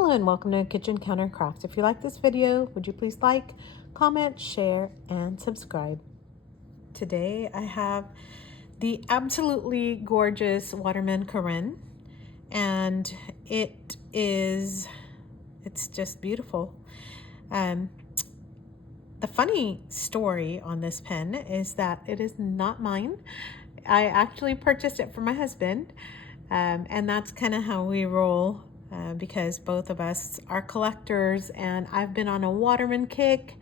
Hello and welcome to Kitchen Counter Crafts. If you like this video, would you please like, comment, share, and subscribe. Today I have the absolutely gorgeous Waterman Carene, and it's just beautiful. The funny story on this pen is that it is not mine. I actually purchased it for my husband, and that's kind of how we roll. Because both of us are collectors, and I've been on a Waterman kick,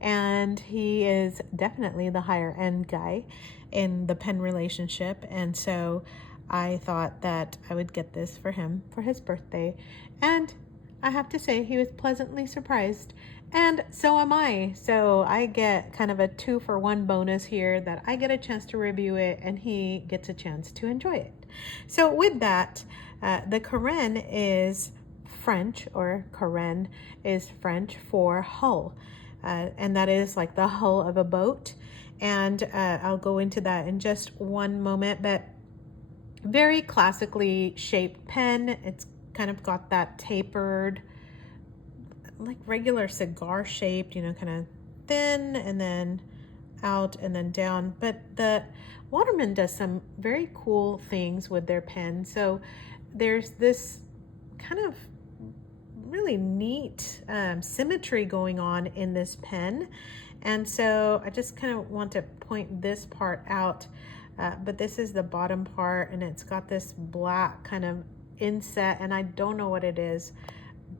and he is definitely the higher end guy in the pen relationship. And so I thought that I would get this for him for his birthday, and I have to say he was pleasantly surprised, and so am I. So I get kind of a 2-for-1 bonus here, that I get a chance to review it and he gets a chance to enjoy it. So with that, the Carene is French, or Carene is French for hull, and that is like the hull of a boat. And I'll go into that in just one moment, but very classically shaped pen. It's kind of got that tapered, like regular cigar shaped, you know, kind of thin and then out and then down. But the Waterman does some very cool things with their pen. So there's this kind of really neat symmetry going on in this pen. And so I just kind of want to point this part out. But this is the bottom part, and it's got this black kind of inset, and I don't know what it is,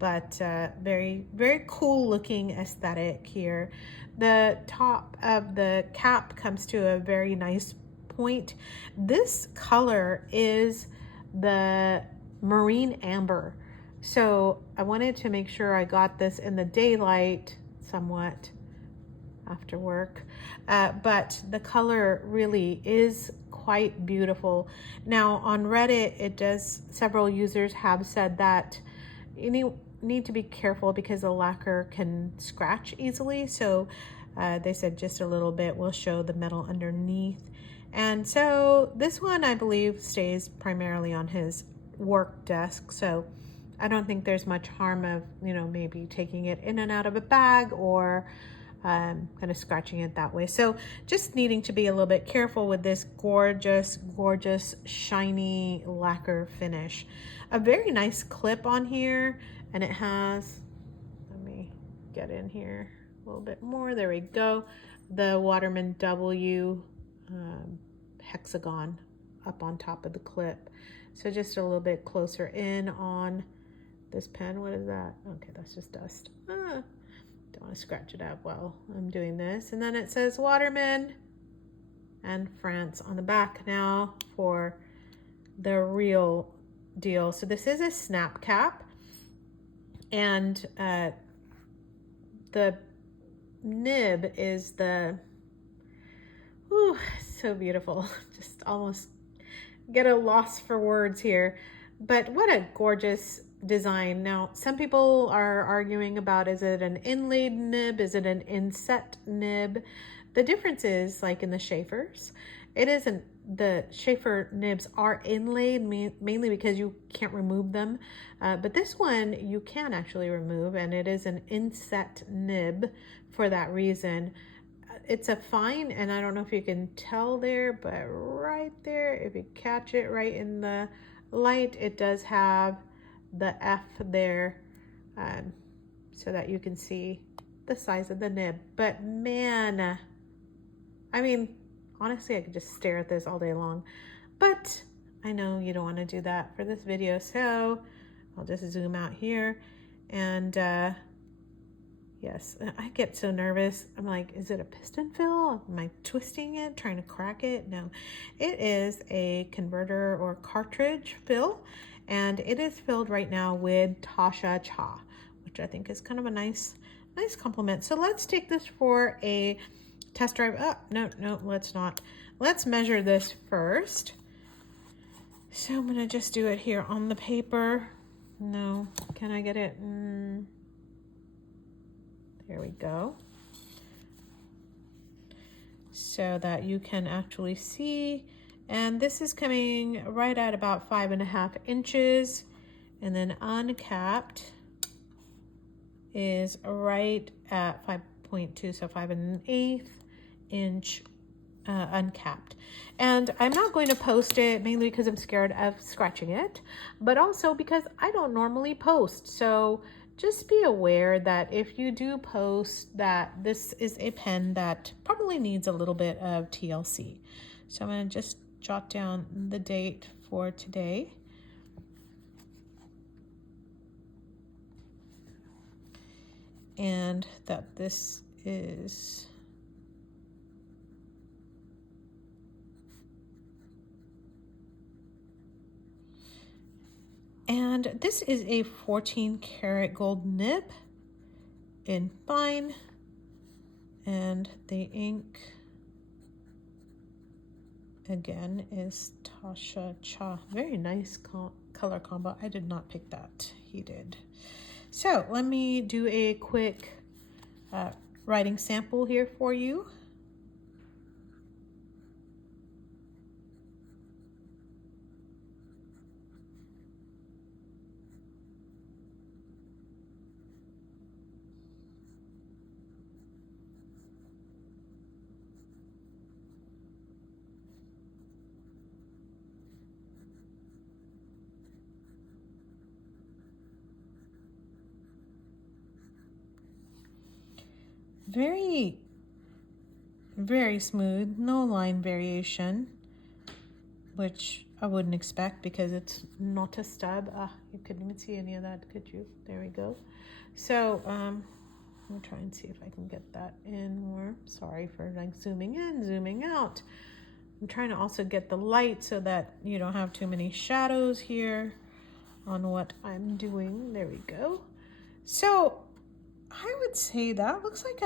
but very, very cool looking aesthetic here. The top of the cap comes to a very nice point. This color is the marine amber. So I wanted to make sure I got this in the daylight somewhat after work, but the color really is quite beautiful. Now on Reddit, several users have said that you need to be careful because the lacquer can scratch easily. So they said just a little bit will show the metal underneath. And so this one, I believe, stays primarily on his work desk. So I don't think there's much harm of, you know, maybe taking it in and out of a bag or kind of scratching it that way. So just needing to be a little bit careful with this gorgeous, gorgeous, shiny lacquer finish. A very nice clip on here, and it has, let me get in here a little bit more. There we go. The Waterman W hexagon up on top of the clip. So just a little bit closer in on this pen. What is that? Okay, that's just dust. Don't want to scratch it up while I'm doing this. And then it says Waterman and France on the back now for the real deal. So this is a snap cap, and the nib is so beautiful. Just almost get a loss for words here, but what a gorgeous design. Now, some people are arguing about, is it an inlaid nib? Is it an inset nib? The difference is, like in the Schaefer's, the Schaefer nibs are inlaid mainly because you can't remove them. But this one you can actually remove, and it is an inset nib for that reason. It's a fine, and I don't know if you can tell there, but right there, if you catch it right in the light, it does have the F there, so that you can see the size of the nib. But man, I mean, honestly, I could just stare at this all day long, but I know you don't want to do that for this video, so I'll just zoom out here. And yes, I get so nervous. I'm like, is it a piston fill? Am I twisting it, trying to crack it? No, it is a converter or cartridge fill, and it is filled right now with Tasha Cha, which I think is kind of a nice compliment. So let's take this for a test drive. Oh, no, let's not. Let's measure this first. So I'm gonna just do it here on the paper. No, can I get it? There we go. So that you can actually see. And this is coming right at about 5.5 inches, and then uncapped. is right at 5.2, so 5 1/8 inch uncapped. And I'm not going to post it mainly because I'm scared of scratching it, but also because I don't normally post. So just be aware that if you do post, that this is a pen that probably needs a little bit of TLC. So I'm going to just jot down the date for today. And that this is and this is a 14 karat gold nib in fine, and the ink again is Tasha Cha. Very nice color combo. I did not pick that, he did. So let me do a quick writing sample here for you. Very, very smooth, no line variation, which I wouldn't expect because it's not a stub. You couldn't even see any of that, could you? There we go. So I'm gonna try and see if I can get that in more. Sorry for like zooming in, zooming out. I'm trying to also get the light so that you don't have too many shadows here on what I'm doing. There we go. So I would say that looks like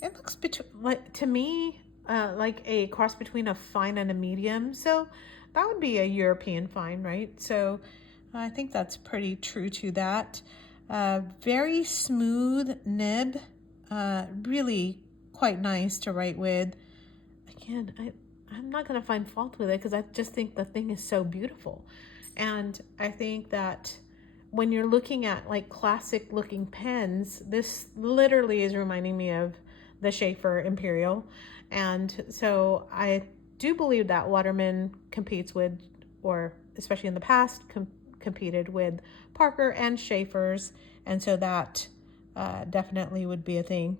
it looks like to me like a cross between a fine and a medium. So that would be a European fine, right? So I think that's pretty true to that. Very smooth nib, really quite nice to write with. Again, I'm not gonna find fault with it because I just think the thing is so beautiful. And I think that when you're looking at like classic looking pens, this literally is reminding me of the Schaefer Imperial. And so I do believe that Waterman competes with, or especially in the past, competed with Parker and Schaefer's. And so that definitely would be a thing.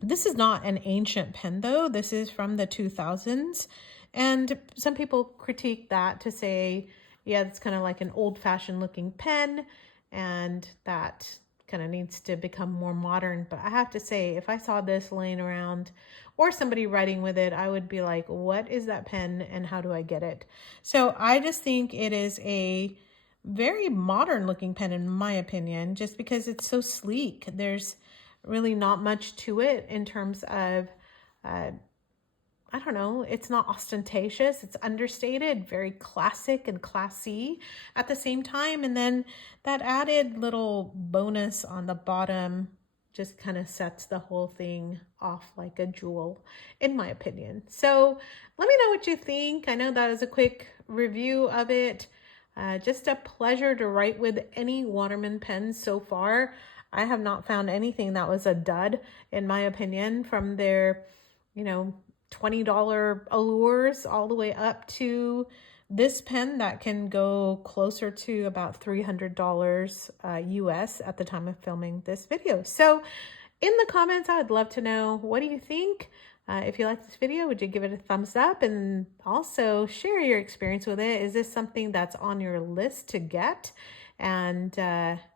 This is not an ancient pen though. This is from the 2000s. And some people critique that to say, yeah, it's kind of like an old-fashioned looking pen and that kind of needs to become more modern. But I have to say, if I saw this laying around or somebody writing with it, I would be like, what is that pen and how do I get it? So I just think it is a very modern looking pen in my opinion, just because it's so sleek. There's really not much to it in terms of I don't know, it's not ostentatious, it's understated, very classic and classy at the same time. And then that added little bonus on the bottom just kind of sets the whole thing off like a jewel, in my opinion. So let me know what you think. I know that was a quick review of it. Just a pleasure to write with any Waterman pens so far. I have not found anything that was a dud, in my opinion, from their, $20 allures all the way up to this pen that can go closer to about $300 US at the time of filming this video. So in the comments, I would love to know, what do you think? If you like this video, would you give it a thumbs up? And also share your experience with it. Is this something that's on your list to get? And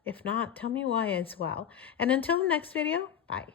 if not, tell me why as well. And until the next video, bye.